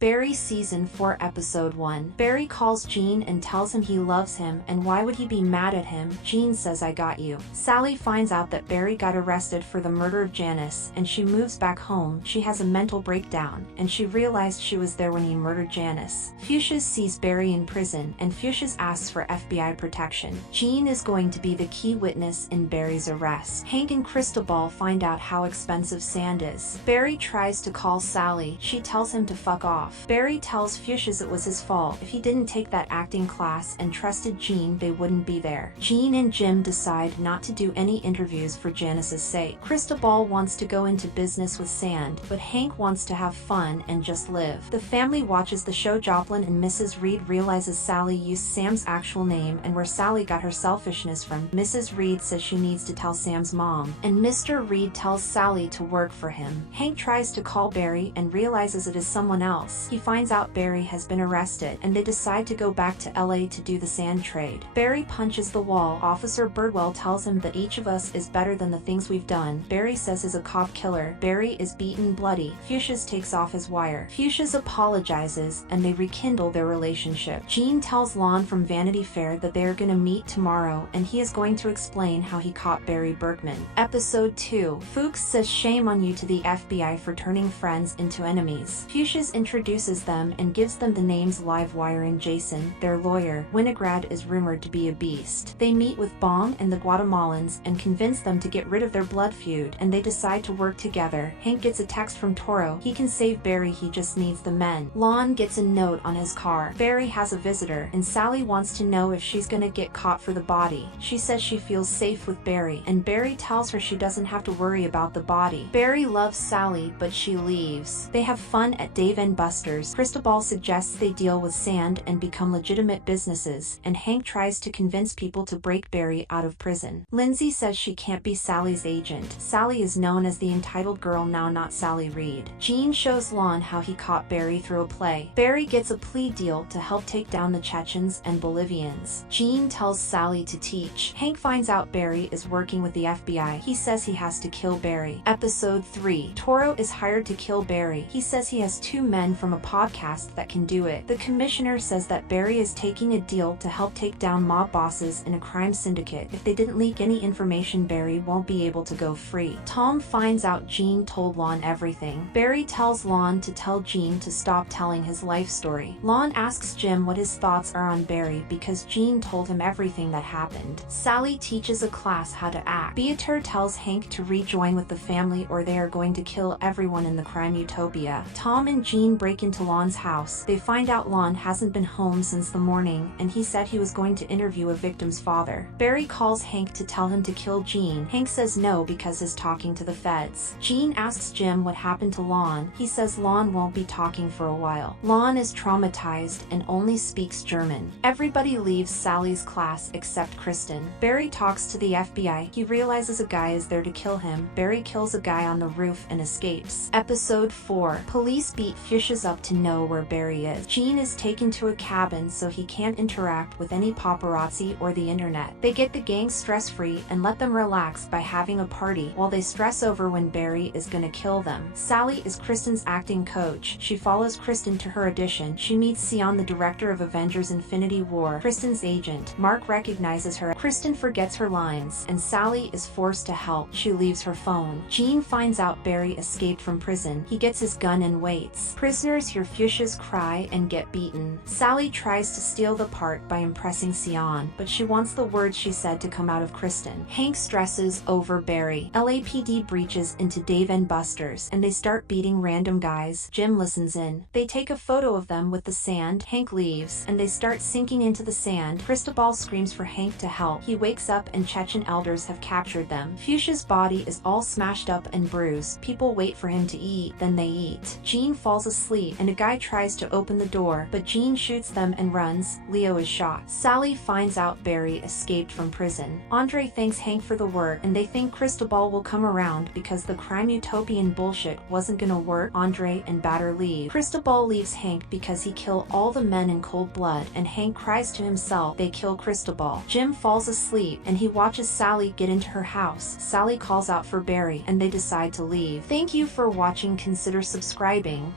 Barry Season 4 Episode 1. Barry calls Gene and tells him he loves him and why would he be mad at him. Gene says I got you. Sally finds out that Barry got arrested for the murder of Janice and she moves back home. She has a mental breakdown and she realized she was there when he murdered Janice. Fuchsias sees Barry in prison and Fuchsias asks for FBI protection. Gene is going to be the key witness in Barry's arrest. Hank and Cristobal find out how expensive sand is. Barry tries to call Sally. She tells him to fuck off. Barry tells Fuchsias it was his fault. If he didn't take that acting class and trusted Gene, they wouldn't be there. Gene and Jim decide not to do any interviews for Janice's sake. Cristobal wants to go into business with sand, but Hank wants to have fun and just live. The family watches the show. Joplin and Mrs. Reed realizes Sally used Sam's actual name and where Sally got her selfishness from. Mrs. Reed says she needs to tell Sam's mom, and Mr. Reed tells Sally to work for him. Hank tries to call Barry and realizes it is someone else. He finds out Barry has been arrested and they decide to go back to LA to do the sand trade. Barry punches the wall. Officer Birdwell tells him that each of us is better than the things we've done. Barry says he's a cop killer. Barry is beaten bloody. Fuchsias takes off his wire. Fuchsias apologizes and they rekindle their relationship. Gene tells Lon from Vanity Fair that they are going to meet tomorrow and he is going to explain how he caught Barry Berkman. Episode 2. Fuchs says shame on you to the FBI for turning friends into enemies. Fuchsias introduces them and gives them the names Livewire and Jason, their lawyer. Winograd is rumored to be a beast. They meet with Bong and the Guatemalans and convince them to get rid of their blood feud, and they decide to work together. Hank gets a text from Toro. He can save Barry, he just needs the men. Lon gets a note on his car. Barry has a visitor, and Sally wants to know if she's gonna get caught for the body. She says she feels safe with Barry, and Barry tells her she doesn't have to worry about the body. Barry loves Sally, but she leaves. They have fun at Dave and Buster's. Cristobal suggests they deal with sand and become legitimate businesses, and Hank tries to convince people to break Barry out of prison. Lindsay says she can't be Sally's agent. Sally is known as the entitled girl now, not Sally Reed. Gene shows Lon how he caught Barry through a play. Barry gets a plea deal to help take down the Chechens and Bolivians. Gene tells Sally to teach. Hank finds out Barry is working with the FBI. He says he has to kill Barry. Episode 3. Toro is hired to kill Barry. He says he has 2 men from a podcast that can do it. The commissioner says that Barry is taking a deal to help take down mob bosses in a crime syndicate. If they didn't leak any information, Barry won't be able to go free. Tom finds out Gene told Lon everything. Barry tells Lon to tell Gene to stop telling his life story. Lon asks Jim what his thoughts are on Barry because Gene told him everything that happened. Sally teaches a class how to act. Beatrice tells Hank to rejoin with the family or they are going to kill everyone in the crime utopia. Tom and Gene break into Lon's house. They find out Lon hasn't been home since the morning and he said he was going to interview a victim's father. Barry calls Hank to tell him to kill Gene. Hank says no because he's talking to the feds. Gene asks Jim what happened to Lon. He says Lon won't be talking for a while. Lon is traumatized and only speaks German. Everybody leaves Sally's class except Kristen. Barry talks to the FBI. He realizes a guy is there to kill him. Barry kills a guy on the roof and escapes. Episode 4. Police beat Fuchsias up to know where Barry is. Gene is taken to a cabin so he can't interact with any paparazzi or the internet. They get the gang stress-free and let them relax by having a party while they stress over when Barry is gonna kill them. Sally is Kristen's acting coach. She follows Kristen to her audition. She meets Sion, the director of Avengers Infinity War, Kristen's agent. Mark recognizes her. Kristen forgets her lines, and Sally is forced to help. She leaves her phone. Gene finds out Barry escaped from prison. He gets his gun and waits. Prisoners hear Fuchsias cry and get beaten. Sally tries to steal the part by impressing Sion, but she wants the words she said to come out of Kristen. Hank stresses over Barry. LAPD breaches into Dave and Buster's, and they start beating random guys. Jim listens in. They take a photo of them with the sand. Hank leaves, and they start sinking into the sand. Cristobal screams for Hank to help. He wakes up and Chechen elders have captured them. Fuchsia's body is all smashed up and bruised. People wait for him to eat, then they eat. Gene falls asleep, and a guy tries to open the door, but Gene shoots them and runs. Leo is shot. Sally finds out Barry escaped from prison. Andre thanks Hank for the work, and they think Cristobal will come around because the crime utopian bullshit wasn't gonna work. Andre and Batter leave. Cristobal leaves Hank because he killed all the men in cold blood, and Hank cries to himself. They kill Cristobal. Jim falls asleep, and he watches Sally get into her house. Sally calls out for Barry, and they decide to leave. Thank you for watching. Consider subscribing.